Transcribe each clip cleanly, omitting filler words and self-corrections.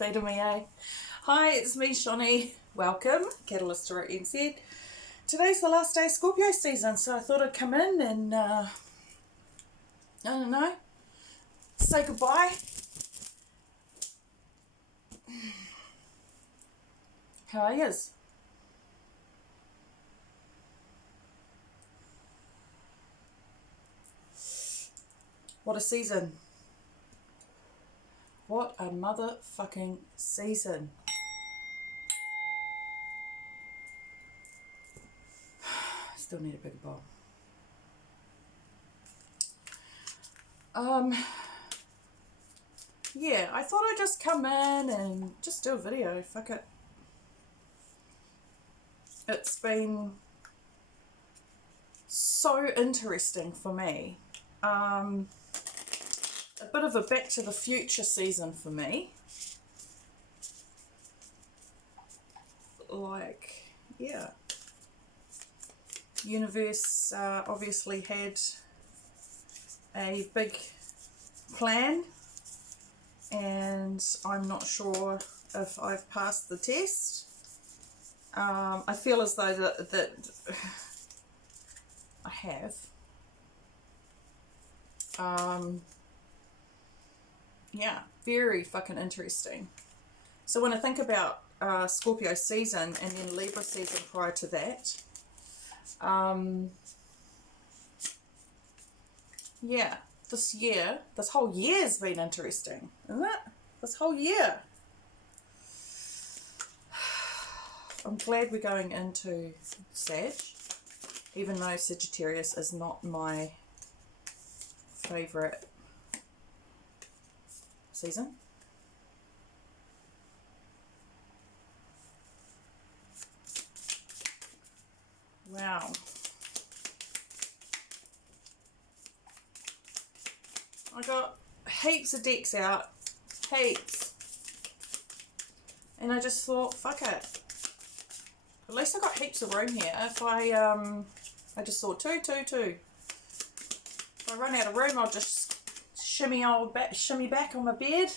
Stay to me, eh? Hi, it's me, Channie. Welcome, Catalyst to NZ. Today's the last day of Scorpio season, so I thought I'd come in and, I don't know, say goodbye. How are yous? What a season. What a motherfucking season. Still need a bigger bowl. Yeah, I thought I'd just come in and just do a video. Fuck it. It's been so interesting for me. A bit of a back to the future season for me. Like, yeah. Universe obviously had a big plan, and I'm not sure if I've passed the test. I feel as though that I have. Yeah, very fucking interesting. So when I think about Scorpio season and then Libra season prior to that, yeah, this whole year's been interesting, isn't it? This whole year. I'm glad we're going into Sag, even though Sagittarius is not my favourite season. Wow. I got heaps of decks out. Heaps. And I just thought, fuck it. At least I got heaps of room here. If I just thought two. If I run out of room, I'll just shimmy back on my bed.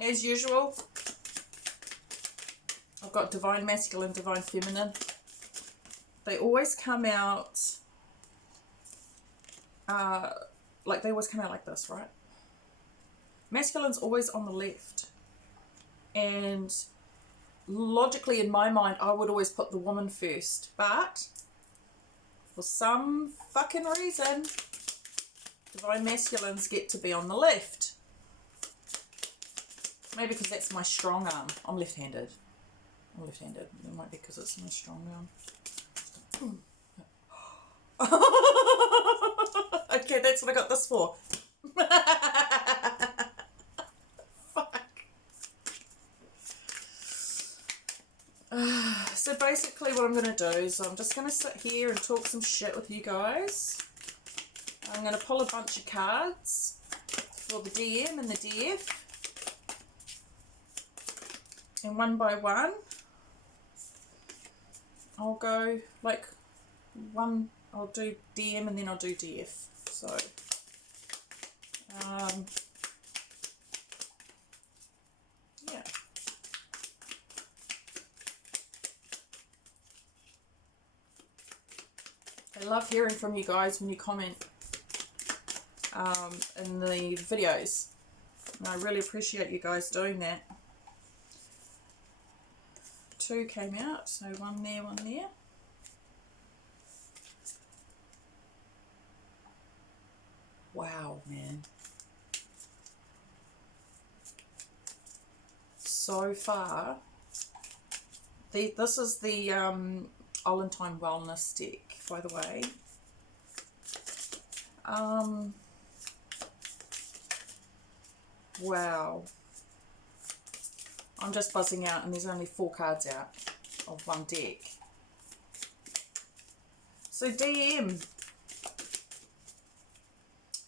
As usual, I've got Divine Masculine, Divine Feminine. They always come out, they always come out like this, right? Masculine's always on the left. And logically, in my mind, I would always put the woman first. But for some fucking reason, Divine Masculines get to be on the left. Maybe because that's my strong arm. I'm left-handed. It might be because it's my strong arm. Okay, that's what I got this for. Fuck. So basically what I'm going to do is I'm just going to sit here and talk some shit with you guys. I'm going to pull a bunch of cards for the DM and the DF. And one by one, I'll go like one, I'll do DM and then I'll do DF. So, yeah. I love hearing from you guys when you comment in the videos. And I really appreciate you guys doing that. Two came out, so one there, one there. Wow, man. So far, this is the Auckland Wellness deck, by the way. Wow. I'm just buzzing out and there's only 4 cards out of one deck. So DM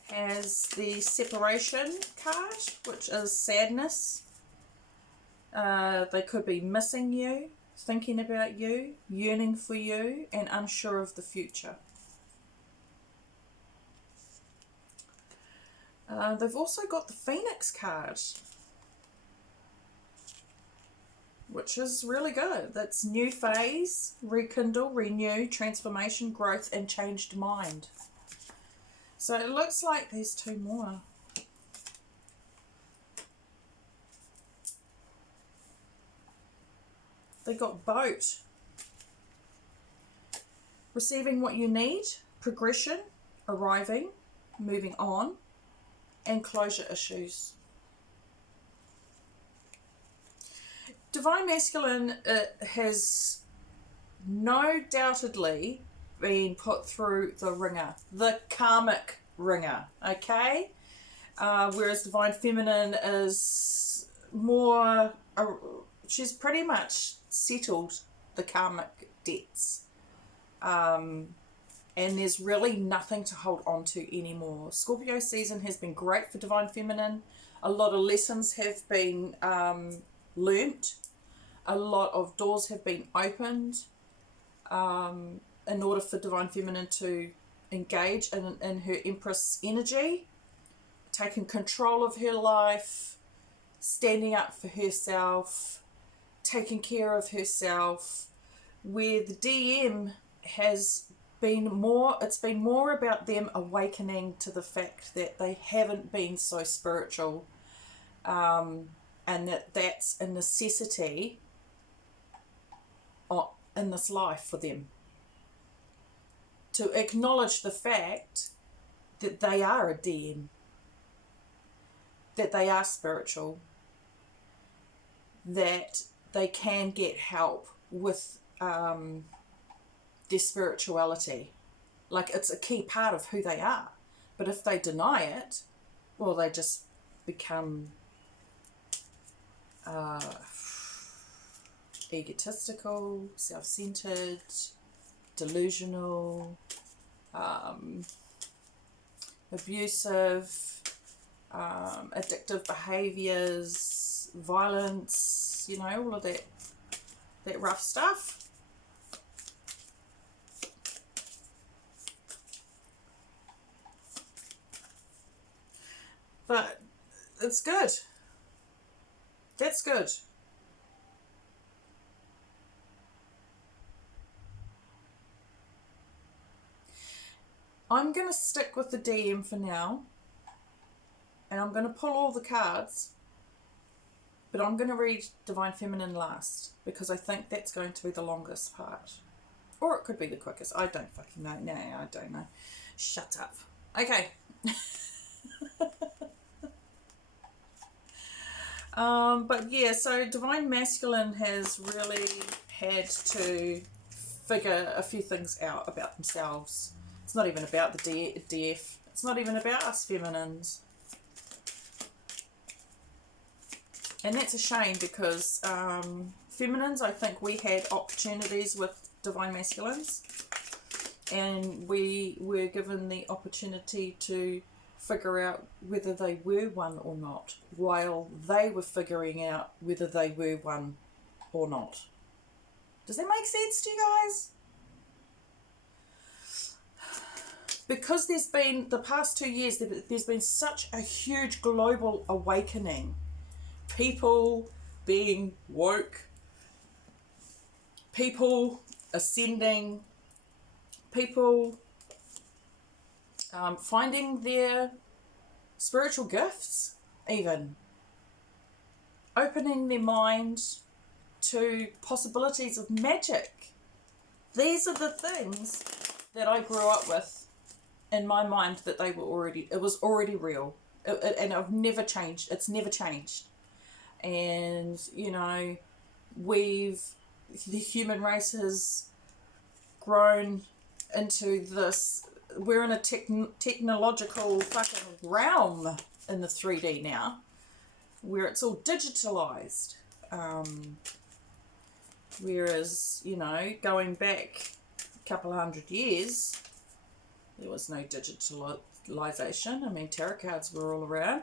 has the separation card, which is sadness. They could be missing you, thinking about you, yearning for you, and unsure of the future. They've also got the Phoenix card, which is really good. That's new phase, rekindle, renew, transformation, growth, and changed mind. So it looks like there's two more. They got boat. Receiving what you need, progression, arriving, moving on, and closure issues. Divine Masculine has no doubtedly been put through the ringer, the karmic ringer, okay? Whereas Divine Feminine is more, she's pretty much settled the karmic debts. And there's really nothing to hold on to anymore. Scorpio season has been great for Divine Feminine. A lot of lessons have been learnt. A lot of doors have been opened in order for Divine Feminine to engage in her Empress energy, taking control of her life, standing up for herself, taking care of herself, where the DM has been more, it's been more about them awakening to the fact that they haven't been so spiritual, and that's a necessity in this life for them. To acknowledge the fact that they are a DM, that they are spiritual, that they can get help with their spirituality. Like, it's a key part of who they are. But if they deny it, well, they just become egotistical, self-centered, delusional, abusive, addictive behaviours, violence, you know, all of that rough stuff. But it's good. That's good. I'm going to stick with the DM for now. And I'm going to pull all the cards. But I'm going to read Divine Feminine last. Because I think that's going to be the longest part. Or it could be the quickest. I don't fucking know. No, I don't know. Shut up. Okay. But yeah, so Divine Masculine has really had to figure a few things out about themselves. It's not even about the DF. It's not even about us feminines. And that's a shame because feminines, I think we had opportunities with Divine Masculines. And we were given the opportunity to figure out whether they were one or not, while they were figuring out whether they were one or not. Does that make sense to you guys? Because there's been, the past 2 years, there's been such a huge global awakening. People being woke, people ascending, people finding their spiritual gifts, even opening their mind to possibilities of magic. These are the things that I grew up with in my mind, that they were already, it was already real, and I've never changed. It's never changed. And you know, the human race has grown into this. We're in a technological fucking realm in the 3D now, where it's all digitalized. Whereas, you know, going back a couple of 100 years, there was no digitalization. I mean, tarot cards were all around.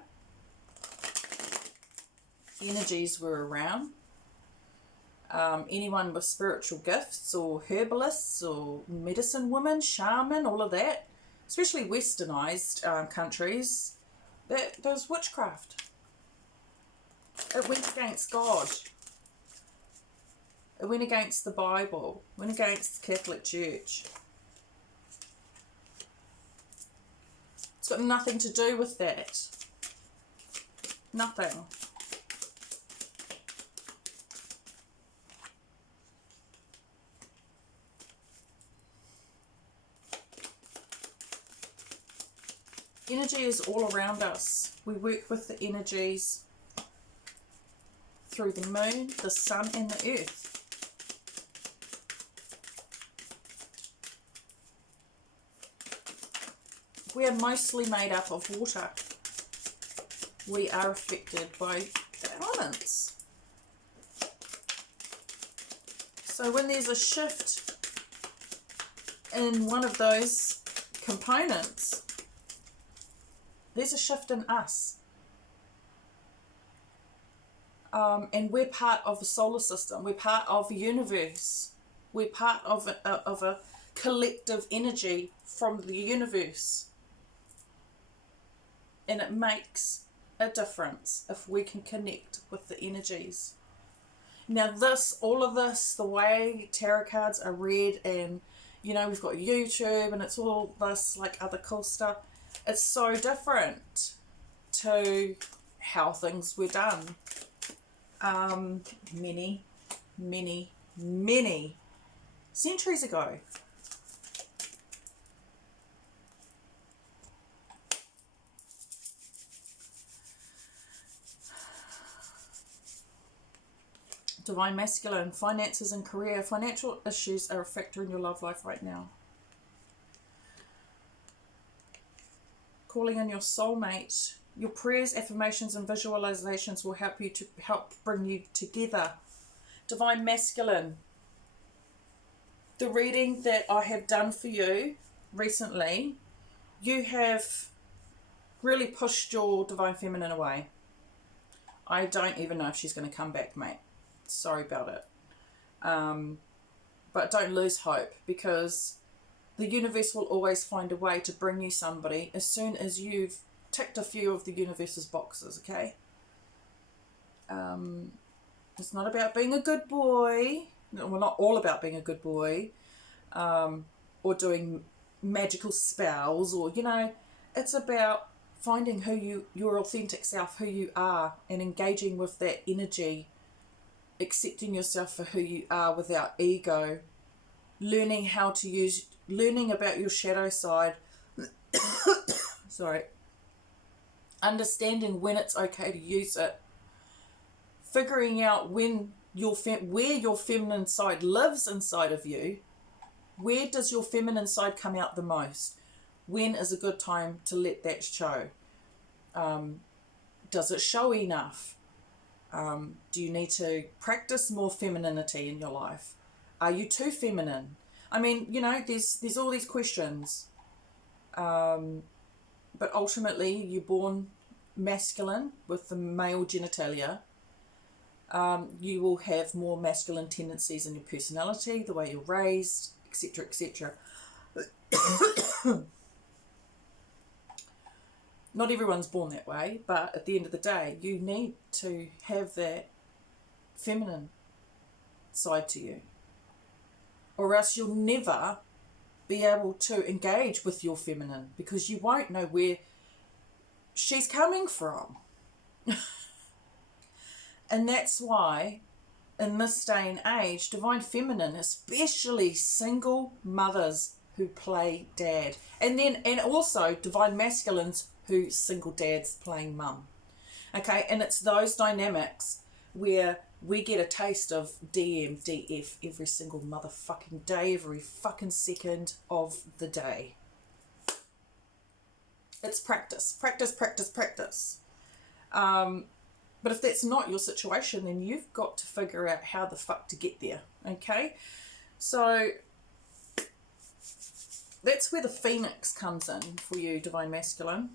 Energies were around. Anyone with spiritual gifts, or herbalists, or medicine women, shaman, all of that, especially westernized countries, That was witchcraft. It went against God. It went against the Bible. It went against the Catholic Church. It's got nothing to do with that. Nothing. Energy is all around us. We work with the energies through the moon, the sun and the earth. We are mostly made up of water. We are affected by the elements. So when there's a shift in one of those components, there's a shift in us. And we're part of a solar system. We're part of a universe. We're part of a collective energy from the universe. And it makes a difference if we can connect with the energies. Now all of this, the way tarot cards are read, and you know, we've got YouTube and it's all this like other cool stuff. It's so different to how things were done many centuries ago. Divine Masculine, finances and career. Financial issues are a factor in your love life right now. Calling in your soulmate. Your prayers, affirmations and visualizations will help bring you together. Divine Masculine. The reading that I have done for you recently, you have really pushed your Divine Feminine away. I don't even know if she's going to come back, mate. Sorry about it. But don't lose hope, because the universe will always find a way to bring you somebody as soon as you've ticked a few of the universe's boxes, okay? It's not about being a good boy. Well, not all about being a good boy, or doing magical spells, or, you know, it's about finding your authentic self, who you are, and engaging with that energy, accepting yourself for who you are without ego, learning about your shadow side, sorry, understanding when it's okay to use it, figuring out where your feminine side lives inside of you. Where does your feminine side come out the most? When is a good time to let that show? Does it show enough? Do you need to practice more femininity in your life? Are you too feminine? I mean, you know, there's all these questions. But ultimately, you're born masculine with the male genitalia. You will have more masculine tendencies in your personality, the way you're raised, etc., etc. Not everyone's born that way, but at the end of the day, you need to have that feminine side to you, or else you'll never be able to engage with your feminine, because you won't know where she's coming from. And that's why in this day and age, Divine Feminine, especially single mothers who play dad, and also Divine Masculines who single dads playing mum. Okay, and it's those dynamics where we get a taste of DM, DF every single motherfucking day, every fucking second of the day. It's practice, practice, practice, practice. But if that's not your situation, then you've got to figure out how the fuck to get there. Okay, so that's where the Phoenix comes in for you, Divine Masculine.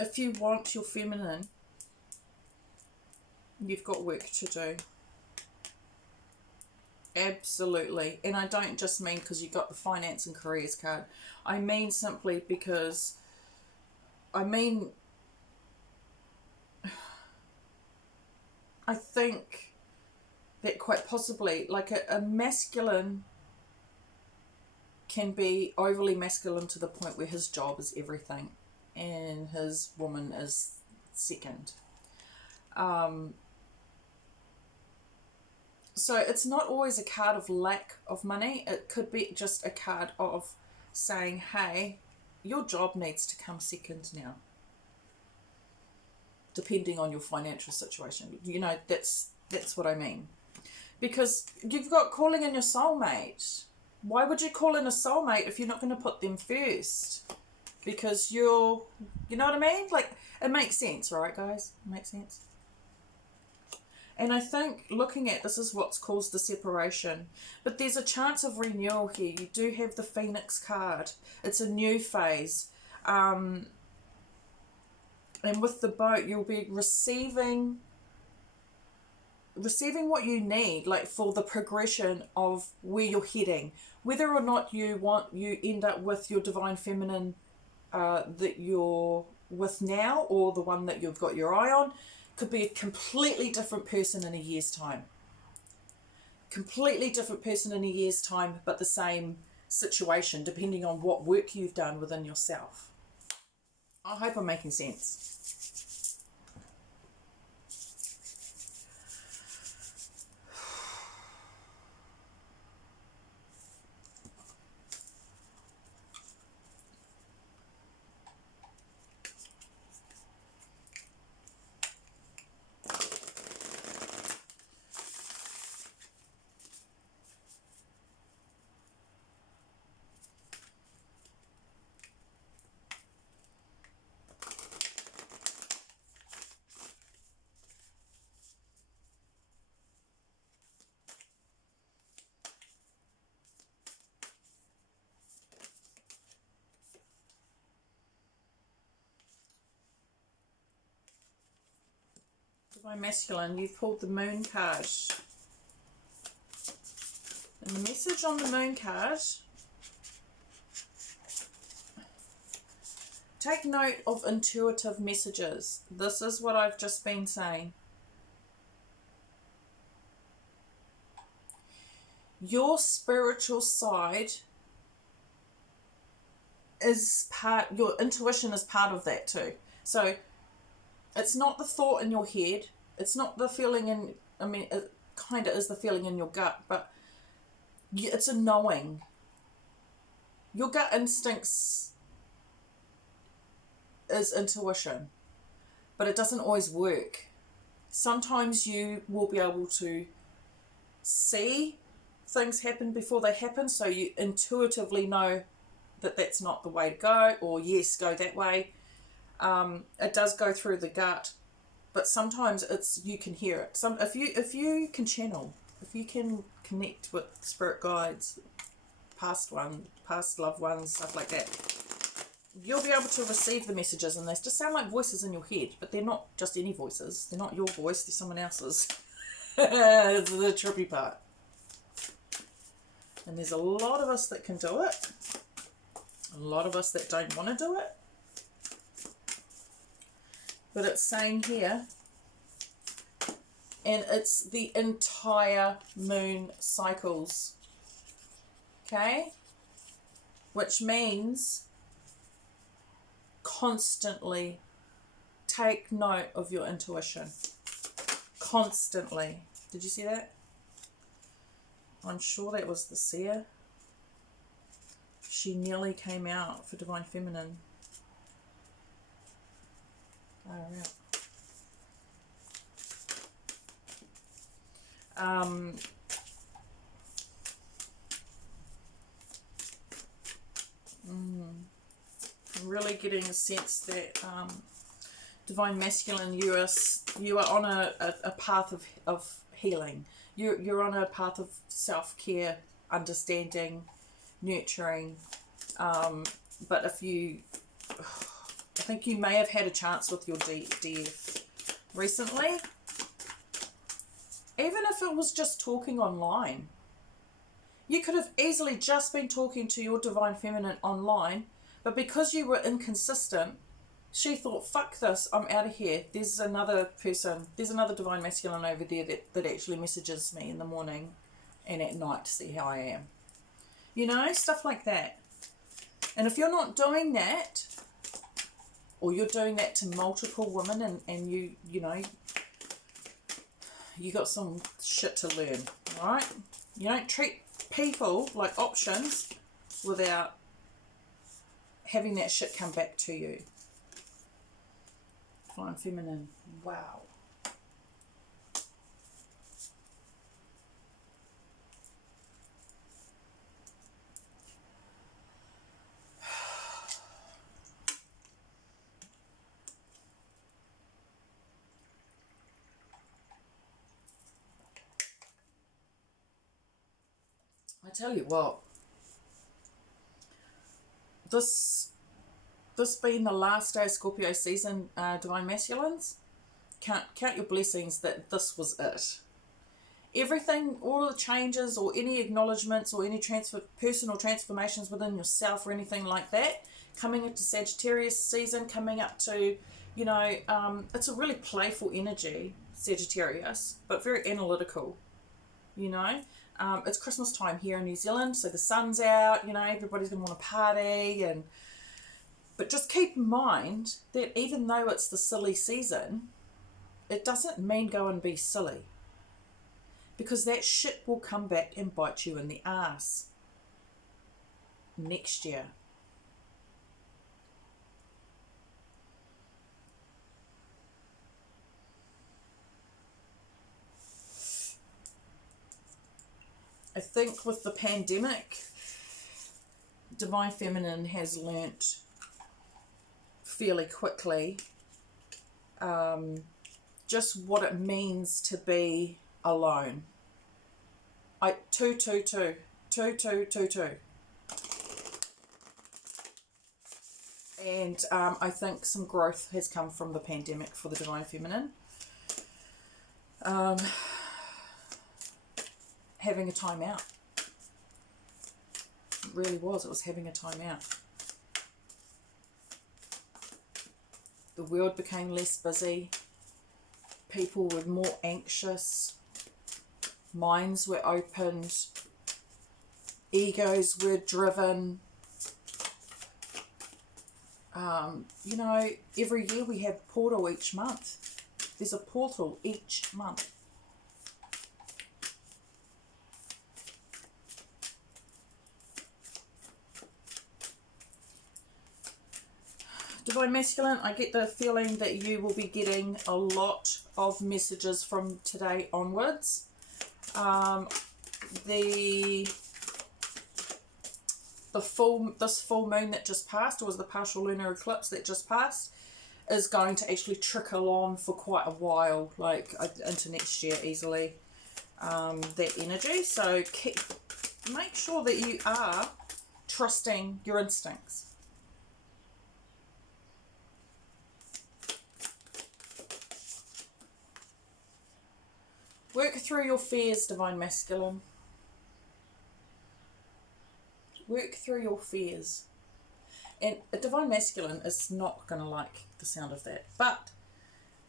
If you want your feminine You've got work to do. Absolutely. And I don't just mean because you got the finance and careers card. I mean simply because, I think that quite possibly, like a masculine can be overly masculine to the point where his job is everything and his woman is second. So it's not always a card of lack of money. It could be just a card of saying, hey, your job needs to come second now. Depending on your financial situation. You know, that's what I mean. Because you've got calling in your soulmate. Why would you call in a soulmate if you're not going to put them first? Because you know what I mean? Like, it makes sense, right, guys? It makes sense. And I think looking at this is what's caused the separation. But there's a chance of renewal here. You do have the Phoenix card. It's a new phase. And with the boat, you'll be receiving what you need, like for the progression of where you're heading. Whether or not you end up with your divine feminine that you're with now, or the one that you've got your eye on, could be a completely different person in a year's time. Completely different person in a year's time, but the same situation, depending on what work you've done within yourself. I hope I'm making sense. Divine Masculine, you've pulled the Moon card. And the message on the Moon card, take note of intuitive messages. This is what I've just been saying. Your spiritual side is your intuition is part of that too. So it's not the thought in your head. It's not the feeling it kind of is the feeling in your gut, but it's a knowing. Your gut instincts is intuition, but it doesn't always work. Sometimes you will be able to see things happen before they happen, so you intuitively know that that's not the way to go, or yes, go that way. It does go through the gut, but sometimes you can hear it. If you can channel, if you can connect with spirit guides, past loved ones, stuff like that, you'll be able to receive the messages, and they just sound like voices in your head, but they're not just any voices. They're not your voice, they're someone else's. It's the trippy part. And there's a lot of us that can do it. A lot of us that don't want to do it. But it's saying here, and it's the entire moon cycles. Okay? Which means constantly take note of your intuition. Constantly. Did you see that? I'm sure that was the seer. She nearly came out for Divine Feminine. Oh, yeah. I'm really getting a sense that Divine Masculine, you are on a path of healing. You're on a path of self-care, understanding, nurturing. But I think you may have had a chance with your DF recently. Even if it was just talking online. You could have easily just been talking to your divine feminine online, but because you were inconsistent, she thought, fuck this, I'm out of here. There's another person, there's another divine masculine over there that actually messages me in the morning and at night to see how I am. You know, stuff like that. And if you're not doing that, or you're doing that to multiple women and you know, you got some shit to learn, right? You don't treat people like options without having that shit come back to you. Divine feminine. Wow. I tell you what, this being the last day of Scorpio season, divine masculines, count your blessings that this was it. Everything, all the changes or any acknowledgements or any personal transformations within yourself or anything like that, coming into Sagittarius season, coming up to, you know, it's a really playful energy, Sagittarius, but very analytical, you know. It's Christmas time here in New Zealand, so the sun's out, you know, everybody's going to want to party. But just keep in mind that even though it's the silly season, it doesn't mean go and be silly. Because that shit will come back and bite you in the ass next year. I think with the pandemic, divine feminine has learnt fairly quickly just what it means to be alone. 222. And I think some growth has come from the pandemic for the divine feminine. Having a time out. It really was. It was having a time out. The world became less busy. People were more anxious. Minds were opened. Egos were driven. You know, every year we have a portal each month. There's a portal each month. Divine masculine, I get the feeling that you will be getting a lot of messages from today onwards. This full moon that just passed, or was the partial lunar eclipse that just passed, is going to actually trickle on for quite a while, like into next year easily. That energy. So make sure that you are trusting your instincts. Work through your fears, divine masculine. Work through your fears. And a divine masculine is not going to like the sound of that. But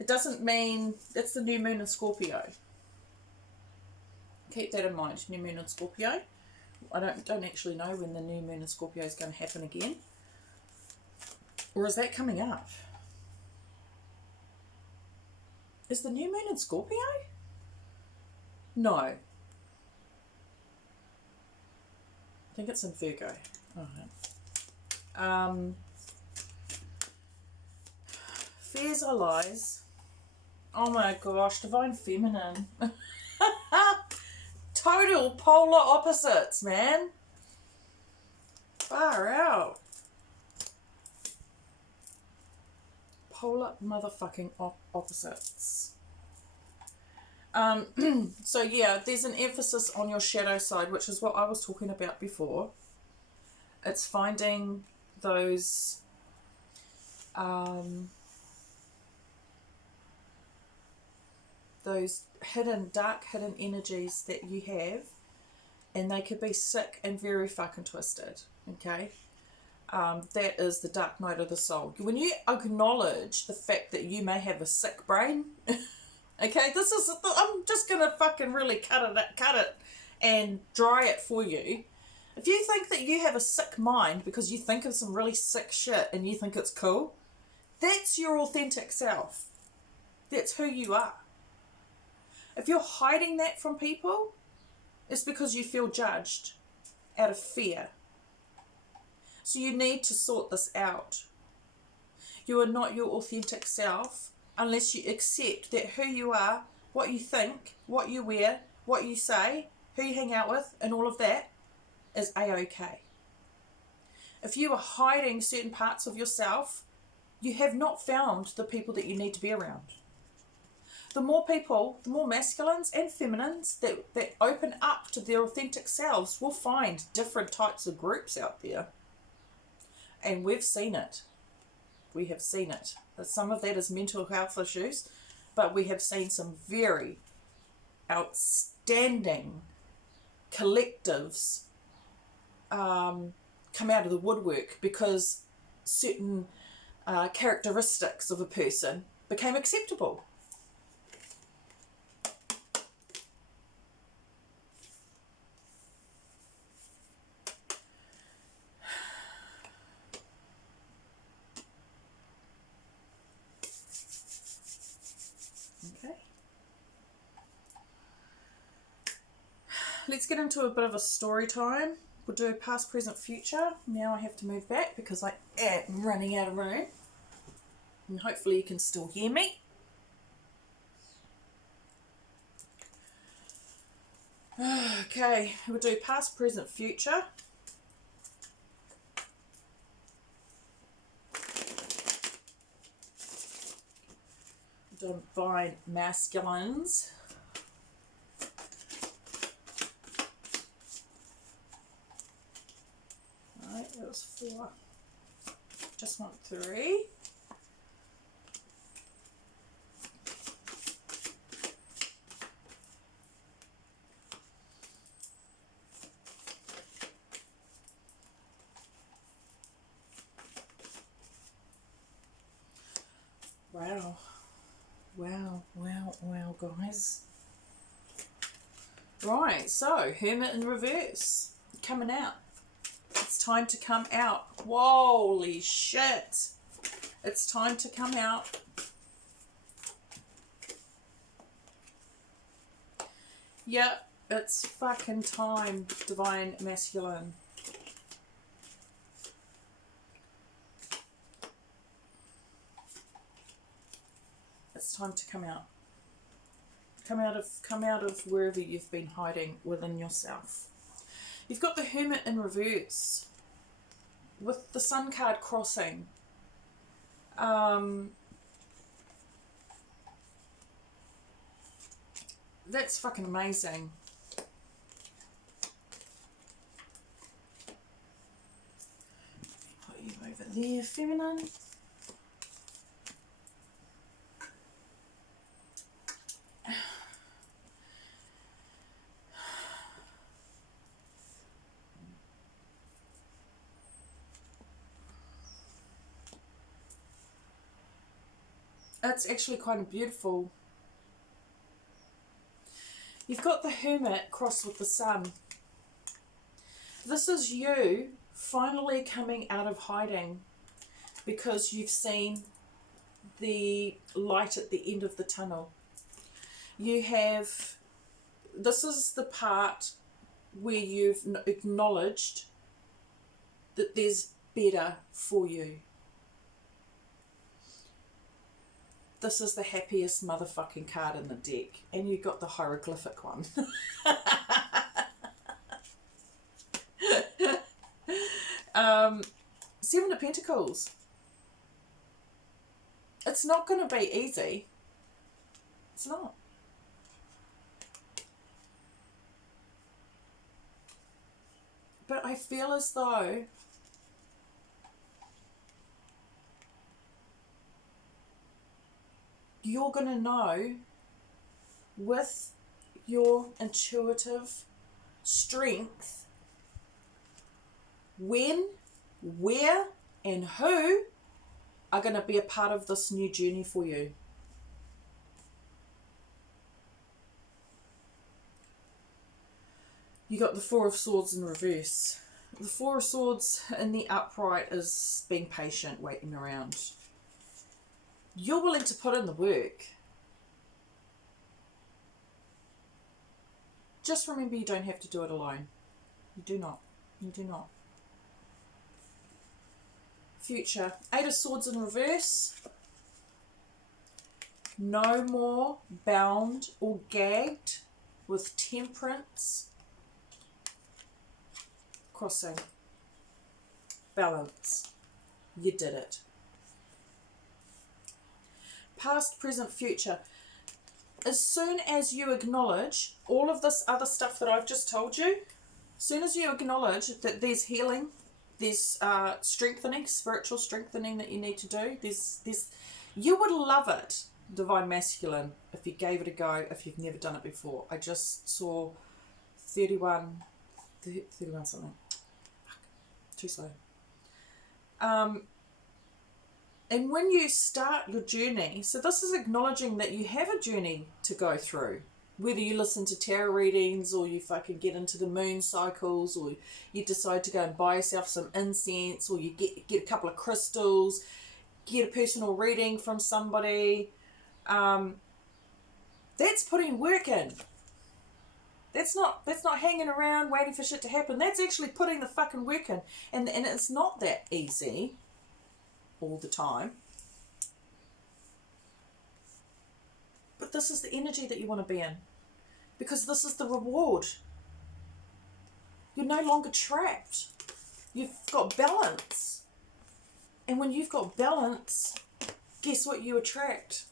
it doesn't mean it's the new moon in Scorpio. Keep that in mind, new moon in Scorpio. I don't actually know when the new moon in Scorpio is going to happen again. Or is that coming up? Is the new moon in Scorpio? No. I think it's in Virgo. Oh, fears are lies. Oh my gosh, divine feminine. Total polar opposites, man. Far out. Polar motherfucking opposites. So yeah, there's an emphasis on your shadow side, which is what I was talking about before. It's finding those those dark hidden energies that you have, and they could be sick and very fucking twisted, okay? That is the dark night of the soul. When you acknowledge the fact that you may have a sick brain, okay, I'm just gonna fucking really cut it and dry it for you. If you think that you have a sick mind because you think of some really sick shit and you think it's cool, that's your authentic self. That's who you are. If you're hiding that from people, it's because you feel judged out of fear. So you need to sort this out. You are not your authentic self unless you accept that who you are, what you think, what you wear, what you say, who you hang out with, and all of that is a-okay. If you are hiding certain parts of yourself, you have not found the people that you need to be around. The more people, the more masculines and feminines that open up to their authentic selves will find different types of groups out there. And we've seen it. We have seen it. Some of that is mental health issues, but we have seen some very outstanding collectives come out of the woodwork because certain characteristics of a person became acceptable. Okay. Let's get into a bit of a story time. We'll do past, present, future. Now I have to move back because I am running out of room. And hopefully you can still hear me. Okay, we'll do past, present, future. Divine masculines. Right, that was 4. Just want 3. Wow. Wow, guys. Right, so Hermit in reverse coming out. It's time to come out. Holy shit. It's time to come out. Yep, it's fucking time, divine masculine. It's time to come out. Come out of wherever you've been hiding within yourself. You've got the Hermit in reverse with the Sun card crossing. That's fucking amazing. Put you over there, feminine. It's actually quite beautiful. You've got the Hermit crossed with the Sun. This is you finally coming out of hiding because you've seen the light at the end of the tunnel. This is the part where you've acknowledged that there's better for you. This is the happiest motherfucking card in the deck. And you got the hieroglyphic one. Seven of Pentacles. It's not going to be easy. It's not. But I feel as though you're going to know with your intuitive strength when, where, and who are going to be a part of this new journey for you. You got the Four of Swords in reverse. The Four of Swords in the upright is being patient, waiting around. You're willing to put in the work. Just remember, you don't have to do it alone. You do not. You do not. Future. Eight of Swords in reverse. No more bound or gagged with Temperance. Crossing. Balance. You did it. Past, present, future. As soon as you acknowledge all of this other stuff that I've just told you, as soon as you acknowledge that there's healing, there's strengthening, spiritual strengthening that you need to do, you would love it, Divine Masculine, if you gave it a go, if you've never done it before. I just saw 31 something. Too slow. And when you start your journey, so this is acknowledging that you have a journey to go through. Whether you listen to tarot readings or you fucking get into the moon cycles or you decide to go and buy yourself some incense or you get a couple of crystals, get a personal reading from somebody. That's putting work in. That's not hanging around waiting for shit to happen. That's actually putting the fucking work in. And it's not that easy all the time. But this is the energy that you want to be in. Because this is the reward. You're no longer trapped. You've got balance. And when you've got balance, guess what you attract?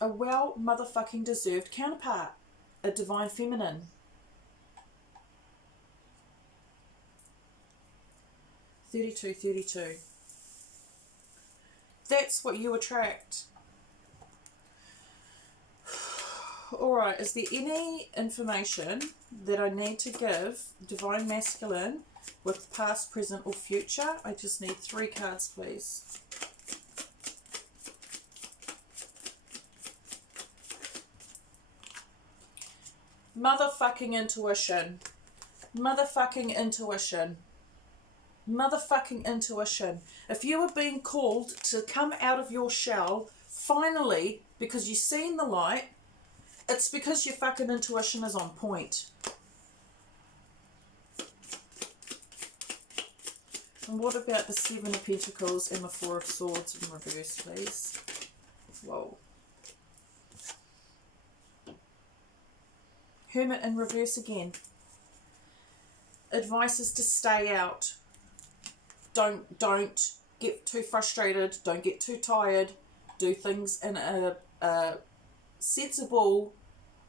A well motherfucking deserved counterpart. A divine feminine. $32. That's what you attract. Alright, is there any information that I need to give Divine Masculine with past, present or future? I just need 3 cards, please. Motherfucking intuition. Motherfucking intuition. Motherfucking intuition. If you are being called to come out of your shell, finally, because you've seen the light, it's because your fucking intuition is on point. And what about the 7 of Pentacles and the 4 of Swords in reverse, please? Whoa. Hermit in reverse again. Advice is to stay out. Don't get too frustrated. Don't get too tired. Do things in a sensible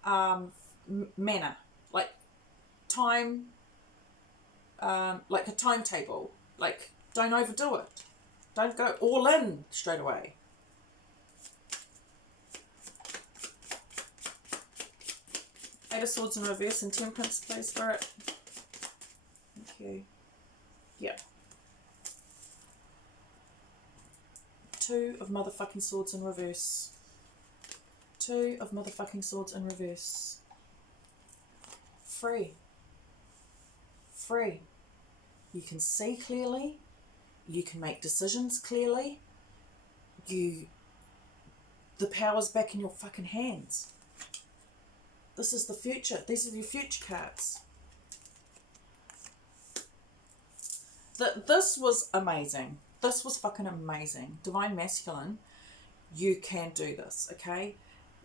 manner. Like time, like a timetable. Like, don't overdo it. Don't go all in straight away. Eight of Swords in reverse and Temperance, please, Spirit. Thank you. Yep. 2 of motherfucking Swords in reverse. 2 of motherfucking Swords in reverse. Free. Free. You can see clearly. You can make decisions clearly. The power's back in your fucking hands. This is the future. These are your future cards. This was amazing. This was fucking amazing. Divine Masculine, you can do this, okay?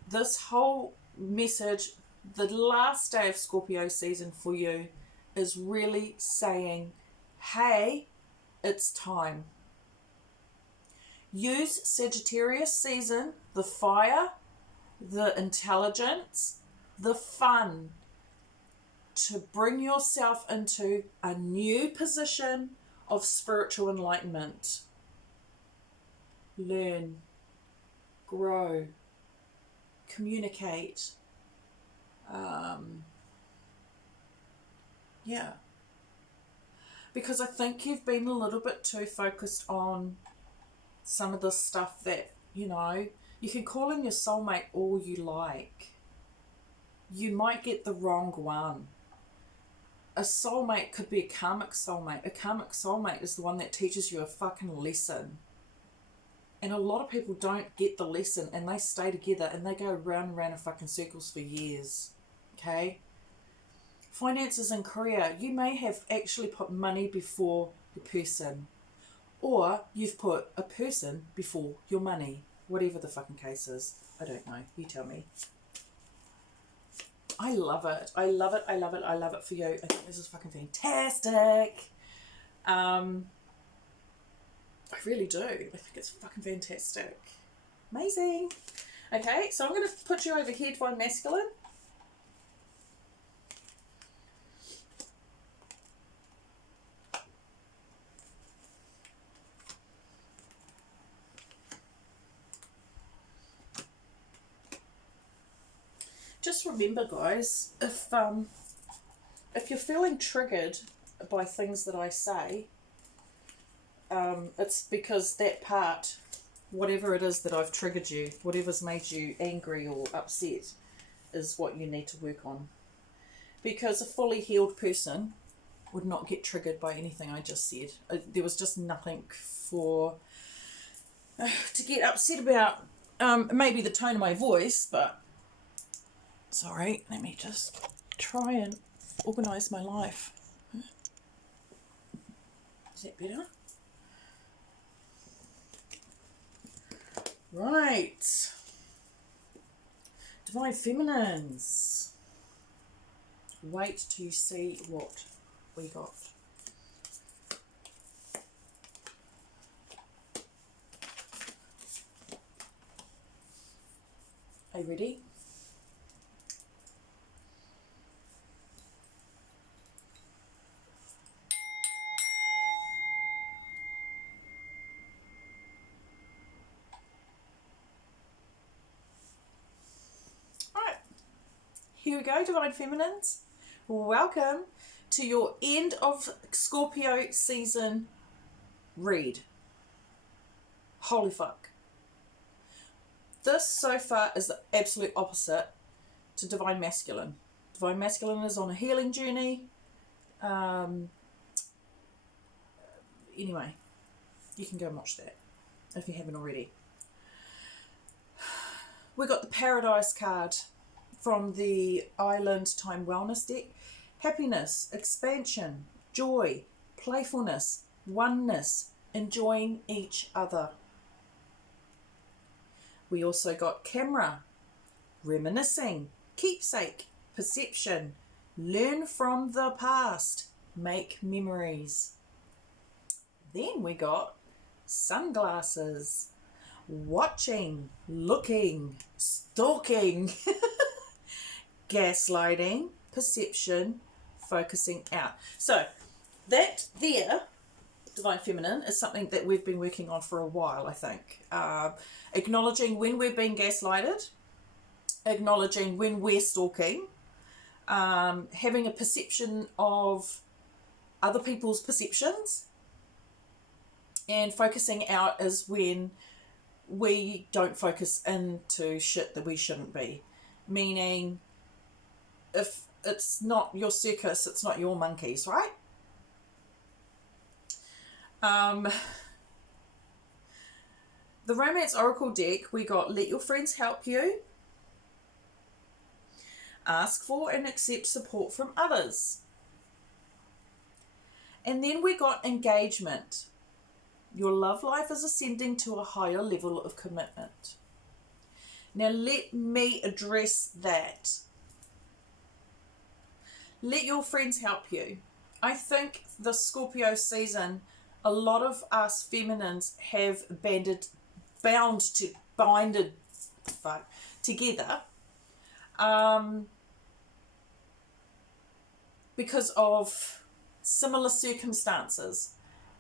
This whole message, the last day of Scorpio season for you is really saying, hey, it's time. Use Sagittarius season, the fire, the intelligence, the fun to bring yourself into a new position of spiritual enlightenment. Learn, grow, communicate. Yeah. Because I think you've been a little bit too focused on some of the stuff that, you know, you can call in your soulmate all you like. You might get the wrong one. A soulmate could be a karmic soulmate. A karmic soulmate is the one that teaches you a fucking lesson. And a lot of people don't get the lesson and they stay together and they go round and round in fucking circles for years. Okay? Finances and career. You may have actually put money before the person. Or you've put a person before your money. Whatever the fucking case is. I don't know. You tell me. I love it. I love it. I love it. I love it for you. I think this is fucking fantastic. I really do. I think it's fucking fantastic. Amazing. Okay, so I'm going to put you over here, Divine Masculine. Just remember, guys, if you're feeling triggered by things that I say, it's because that part, whatever it is that I've triggered you, whatever's made you angry or upset, is what you need to work on. Because a fully healed person would not get triggered by anything I just said. There was just nothing to get upset about. Maybe the tone of my voice, but sorry, let me just try and organise my life. Is that better? Right. Divine Feminines. Wait till you see what we got. Are you ready? Here we go, Divine Feminines. Welcome to your end of Scorpio season read. Holy fuck. This so far is the absolute opposite to Divine Masculine. Divine Masculine is on a healing journey. Anyway, you can go and watch that if you haven't already. We got the Paradise card from the Island Time Wellness deck. Happiness, expansion, joy, playfulness, oneness, enjoying each other. We also got camera, reminiscing, keepsake, perception, learn from the past, make memories. Then we got sunglasses, watching, looking, stalking, gaslighting, perception, focusing out. So that there, Divine Feminine, is something that we've been working on for a while, I think. Acknowledging when we're being gaslighted, acknowledging when we're stalking, having a perception of other people's perceptions, and focusing out is when we don't focus into shit that we shouldn't be. Meaning, if it's not your circus, it's not your monkeys, right? The Romance Oracle deck, we got Let Your Friends Help You, Ask for and Accept Support from Others. And then we got Engagement. Your love life is ascending to a higher level of commitment. Now let me address that. Let your friends help you. I think the Scorpio season, a lot of us feminines have bound together because of similar circumstances,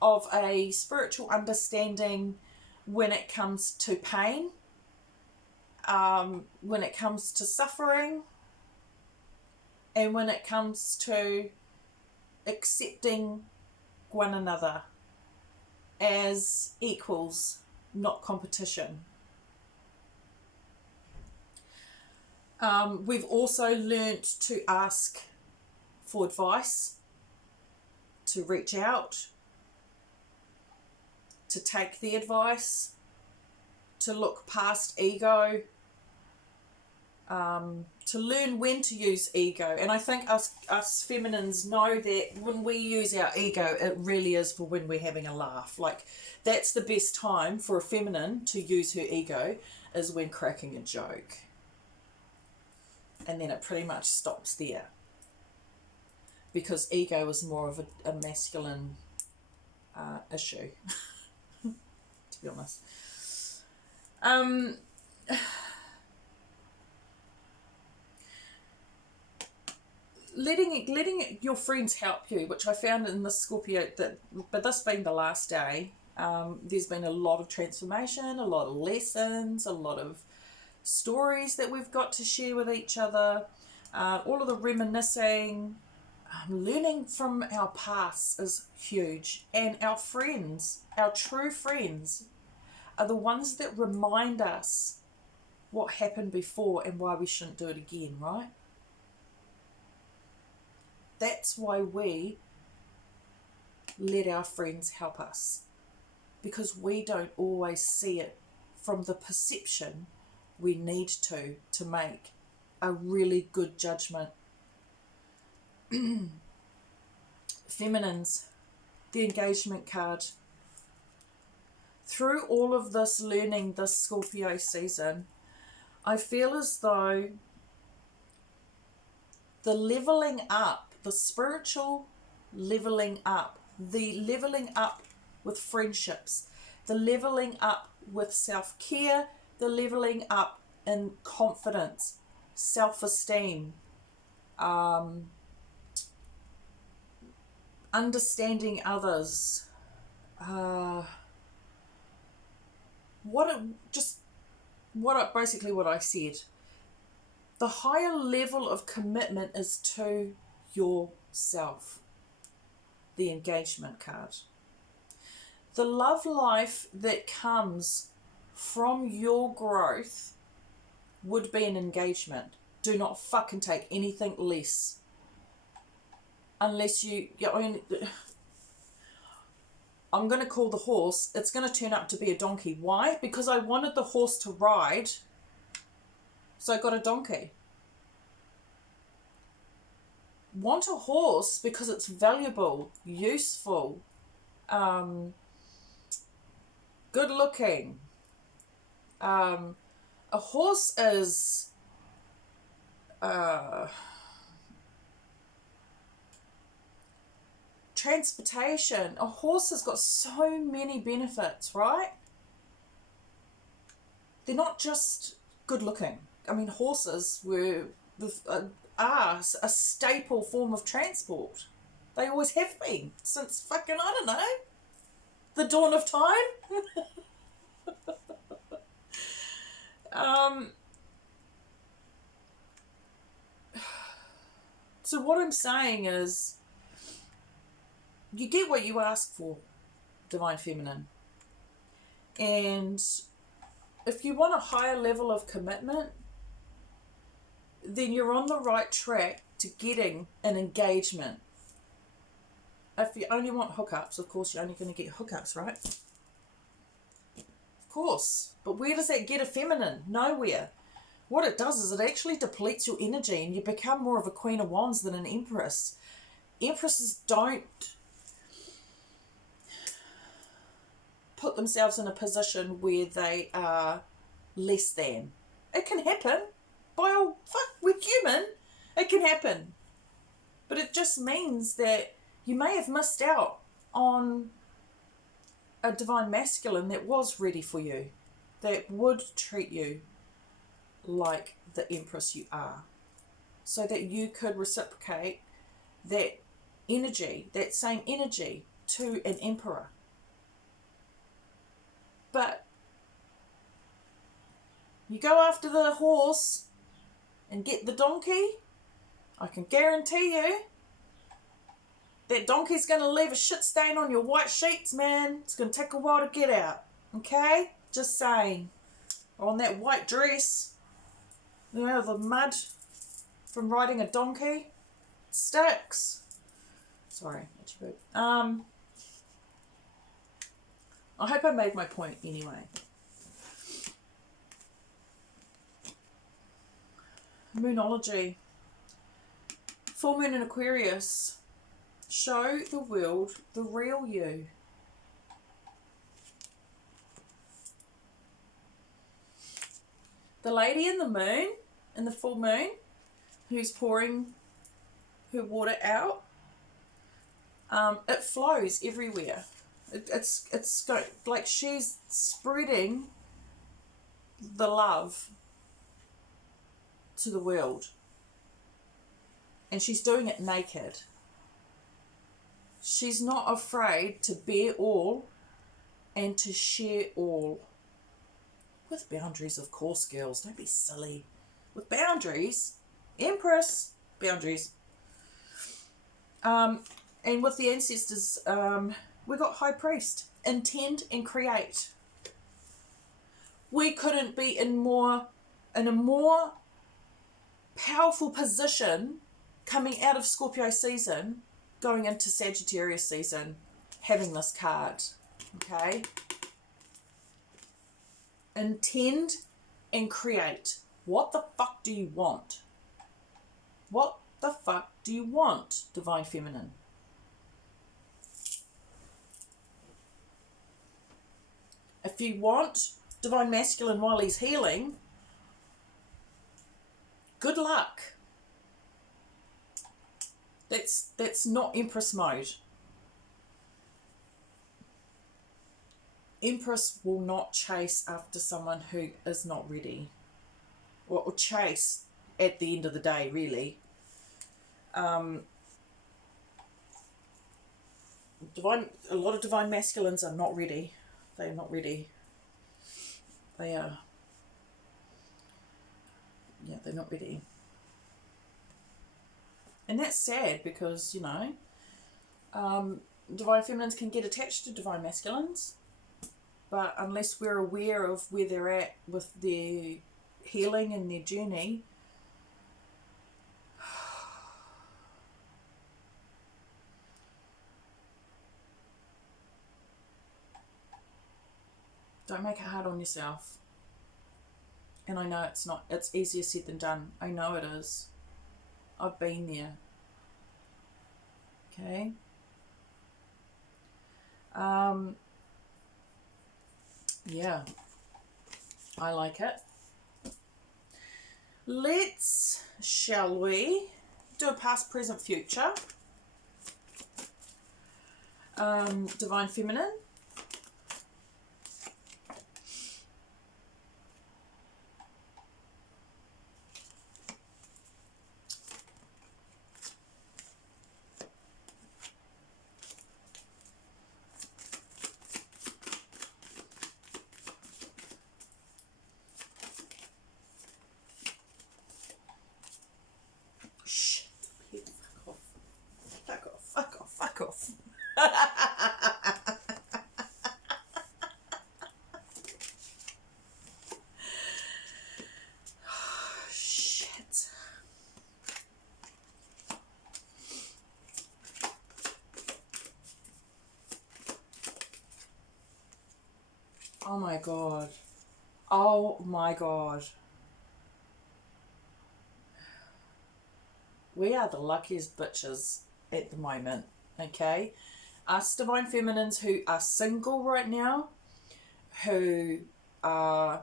of a spiritual understanding when it comes to pain, when it comes to suffering, and when it comes to accepting one another as equals, not competition. We've also learnt to ask for advice, to reach out, to take the advice, to look past ego, to learn when to use ego. And I think us feminines know that when we use our ego, it really is for when we're having a laugh. Like, that's the best time for a feminine to use her ego, is when cracking a joke. And then it pretty much stops there. Because ego is more of a masculine issue, to be honest. Letting your friends help you, which I found in the Scorpio, but this being the last day, there's been a lot of transformation, a lot of lessons, a lot of stories that we've got to share with each other, all of the reminiscing, learning from our past is huge. And our friends, our true friends, are the ones that remind us what happened before and why we shouldn't do it again, right? That's why we let our friends help us, because we don't always see it from the perception we need to make a really good judgment. Feminines, the engagement card. Through all of this learning this Scorpio season, I feel as though the leveling up, the spiritual leveling up, the leveling up with friendships, the leveling up with self-care, the leveling up in confidence, self-esteem, understanding others, basically what I said. The higher level of commitment is to yourself. The engagement card. The love life that comes from your growth would be an engagement. Do not fucking take anything less. Unless I'm going to call the horse, it's going to turn up to be a donkey. Why? Because I wanted the horse to ride, so I got a donkey. Want a horse because it's valuable, useful, good looking. A horse is transportation. A horse has got so many benefits, right? They're not just good looking. I mean, horses are a staple form of transport. They always have been since fucking, I don't know, the dawn of time. So what I'm saying is, you get what you ask for, Divine Feminine. And if you want a higher level of commitment, then you're on the right track to getting an engagement. If you only want hookups, of course you're only going to get hookups, right? Of course. But where does that get a feminine? Nowhere. What it does is it actually depletes your energy and you become more of a Queen of Wands than an Empress. Empresses don't put themselves in a position where they are less than. It can happen. We're human. It can happen. But it just means that you may have missed out on a divine masculine that was ready for you, that would treat you like the Empress you are, so that you could reciprocate that energy, that same energy to an emperor. But you go after the horse and get the donkey, I can guarantee you that donkey's going to leave a shit stain on your white sheets, man. It's going to take a while to get out. Okay? Just saying. Or on that white dress. You know, the mud from riding a donkey. Sticks. Sorry. I hope I made my point anyway. Moonology. Full moon in Aquarius. Show the world the real you. The lady in the moon, in the full moon, who's pouring her water out, it flows everywhere. It's got, like, she's spreading the love to the world. And she's doing it naked. She's not afraid to bear all and to share all. With boundaries, of course, girls. Don't be silly. With boundaries. Empress. Boundaries. And with the ancestors, we got High Priest. Intend and create. We couldn't be in a more powerful position coming out of Scorpio season, going into Sagittarius season, having this card. Okay? Intend and create. What the fuck do you want? What the fuck do you want, Divine Feminine? If you want Divine Masculine while he's healing, good luck. That's not Empress mode. Empress will not chase after someone who is not ready. Or chase at the end of the day, really. A lot of Divine Masculines are not ready. They're not ready. They are. Yeah, they're not ready. And that's sad because, you know, Divine Feminines can get attached to Divine Masculines. But unless we're aware of where they're at with their healing and their journey, don't make it hard on yourself. And I know it's not, it's easier said than done. I know it is. I've been there. Okay. Yeah. I like it. Shall we do a past, present, future? Divine Feminine. Fuck off. Shit. Oh my god. Oh my god. We are the luckiest bitches at the moment, okay? Us Divine Feminines who are single right now, who are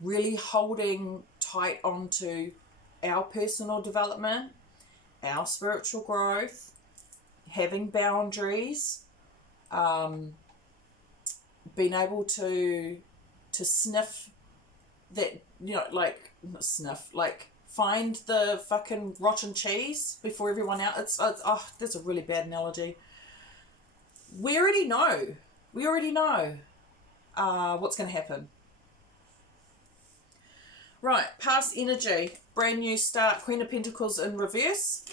really holding tight onto our personal development, our spiritual growth, having boundaries, being able to sniff that, you know, like, not sniff, like Find the fucking rotten cheese before everyone else. It's oh, that's a really bad analogy. We already know. We already know what's going to happen. Right, past energy, brand new start, Queen of Pentacles in reverse.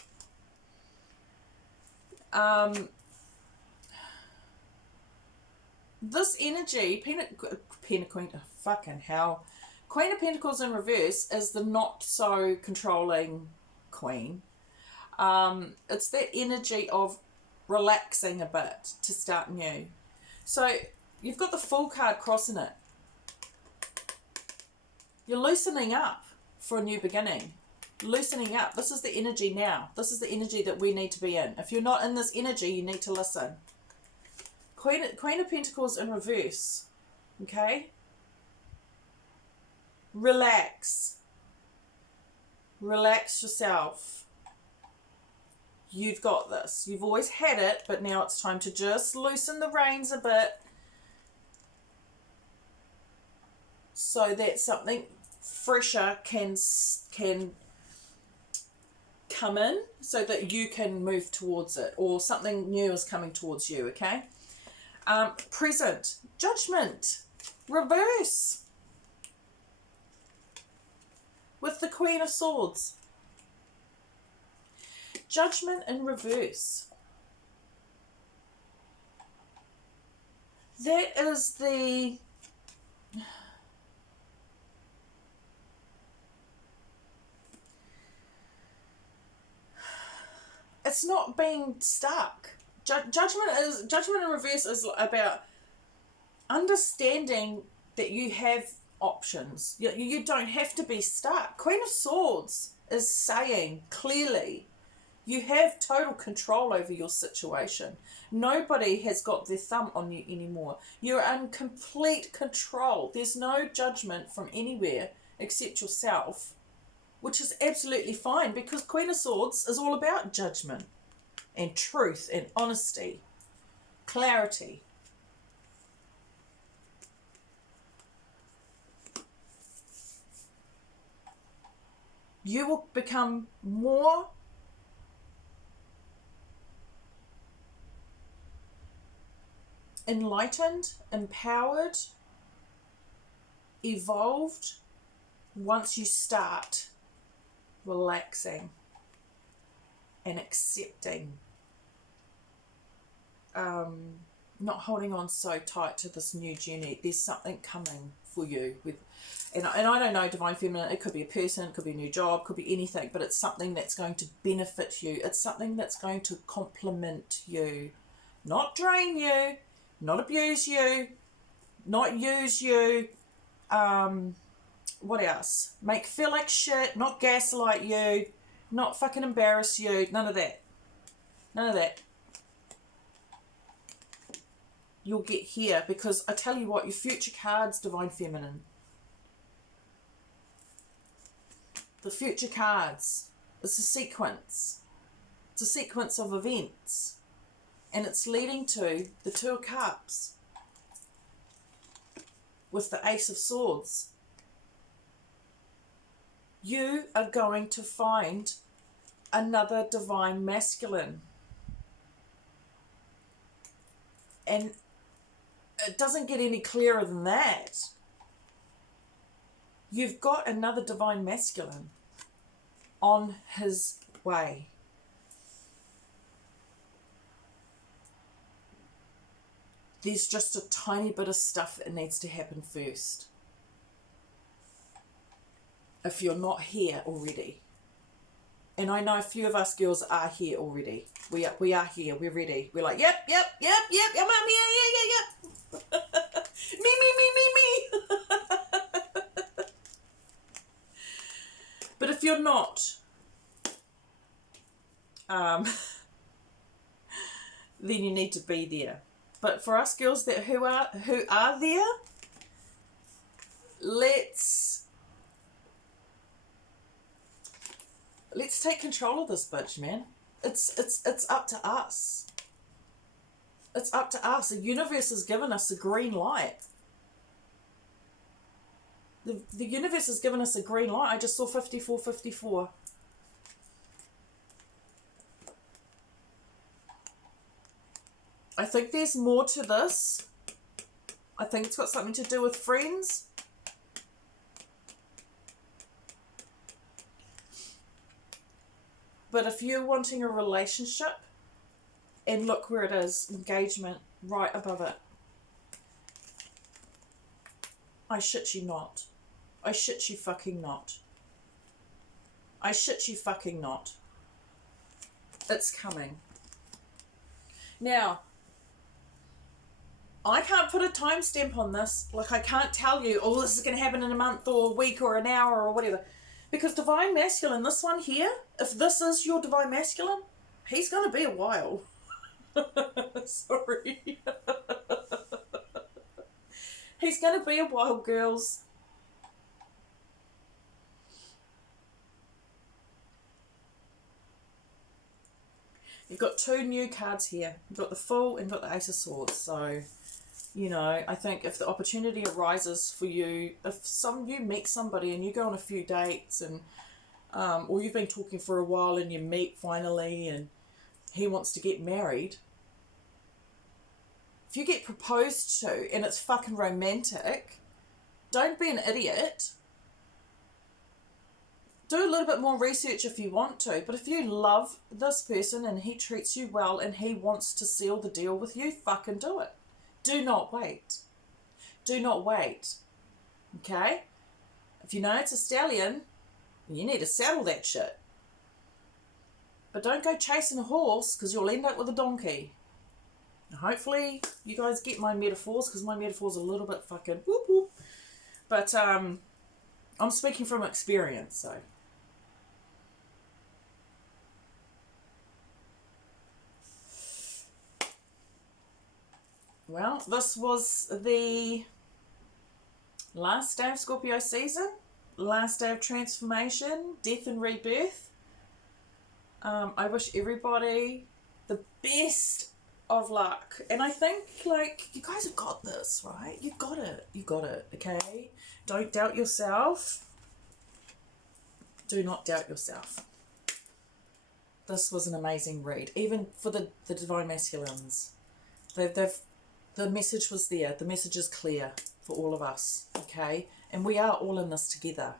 This energy, fucking hell. Queen of Pentacles in reverse is the not so controlling queen. It's that energy of relaxing a bit to start new. So you've got the Fool card crossing it. You're loosening up for a new beginning. Loosening up. This is the energy now. This is the energy that we need to be in. If you're not in this energy, you need to listen. Queen of Pentacles in reverse. Okay? Relax. Relax yourself. You've got this. You've always had it, but now it's time to just loosen the reins a bit so that something fresher can come in, so that you can move towards it, or something new is coming towards you. Okay. Present, Judgment, reverse, with the Queen of Swords. Judgment in reverse. That is the it's not being stuck. Judgment in reverse is about understanding that you have options. You don't have to be stuck. Queen of Swords is saying clearly you have total control over your situation. Nobody has got their thumb on you anymore. You're in complete control. There's no judgment from anywhere except yourself, which is absolutely fine, because Queen of Swords is all about judgment and truth and honesty, clarity. You will become more enlightened, empowered, evolved once you start relaxing and accepting, not holding on so tight to this new journey. There's something coming for you with, and I don't know, Divine Feminine, it could be a person, it could be a new job, could be anything, but it's something that's going to benefit you. It's something that's going to complement you, not drain you, not abuse you, not use you, what else? Make feel like shit, not gaslight you, not fucking embarrass you, none of that. None of that. You'll get here, because I tell you what, your future cards, Divine Feminine. The future cards, it's a sequence. It's a sequence of events. And it's leading to the Two of Cups with the Ace of Swords. You are going to find another divine masculine. And it doesn't get any clearer than that. You've got another divine masculine on his way. There's just a tiny bit of stuff that needs to happen first. If you're not here already. And I know a few of us girls are here already. We are here. We're ready. We're like, yep. I'm here. Yeah. me. But if you're not, then you need to be there. But for us girls who are there, let's take control of this bitch, man. It's up to us. It's up to us. The universe has given us a green light. the universe has given us a green light. I just saw 5454. I think there's more to this. I think it's got something to do with friends. But if you're wanting a relationship, and look where it is, engagement, right above it. I shit you not. I shit you fucking not. I shit you fucking not. It's coming. Now, I can't put a timestamp on this. Like, I can't tell you, oh, this is going to happen in a month or a week or an hour or whatever. Because Divine Masculine, this one here, if this is your Divine Masculine, he's going to be a while. Sorry. He's going to be a while, girls. You've got two new cards here. You've got the Fool and you've got the Ace of Swords. So, you know, I think if the opportunity arises for you, if you meet somebody and you go on a few dates and or you've been talking for a while and you meet finally and he wants to get married, if you get proposed to and it's fucking romantic, don't be an idiot. Do a little bit more research if you want to, but if you love this person and he treats you well and he wants to seal the deal with you, fucking do it. Do not wait. Do not wait. Okay? If you know it's a stallion, you need to saddle that shit. But don't go chasing a horse because you'll end up with a donkey. Hopefully you guys get my metaphors because my metaphors are a little bit fucking whoop whoop. But I'm speaking from experience, so. Well, this was the last day of Scorpio season, last day of transformation, death and rebirth. I wish everybody the best of luck. And I think, like, you guys have got this, right? You've got it. You got it, okay? Don't doubt yourself. Do not doubt yourself. This was an amazing read, even for the Divine Masculines. The message was there. The message is clear for all of us, okay? And we are all in this together.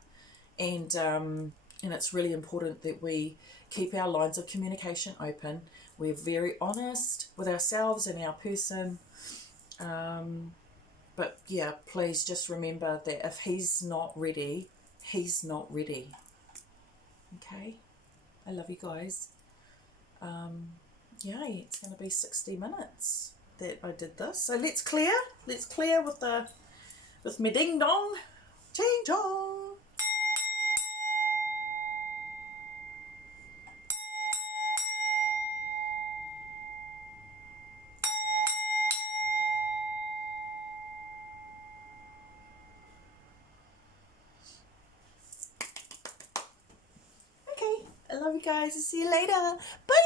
And it's really important that we keep our lines of communication open. We're very honest with ourselves and our person. But yeah, please just remember that if he's not ready, he's not ready. Okay? I love you guys. Yeah, it's going to be 60 minutes that I did this. So let's clear with me ding dong. Ching chong. Okay, I love you guys. See you later. Bye.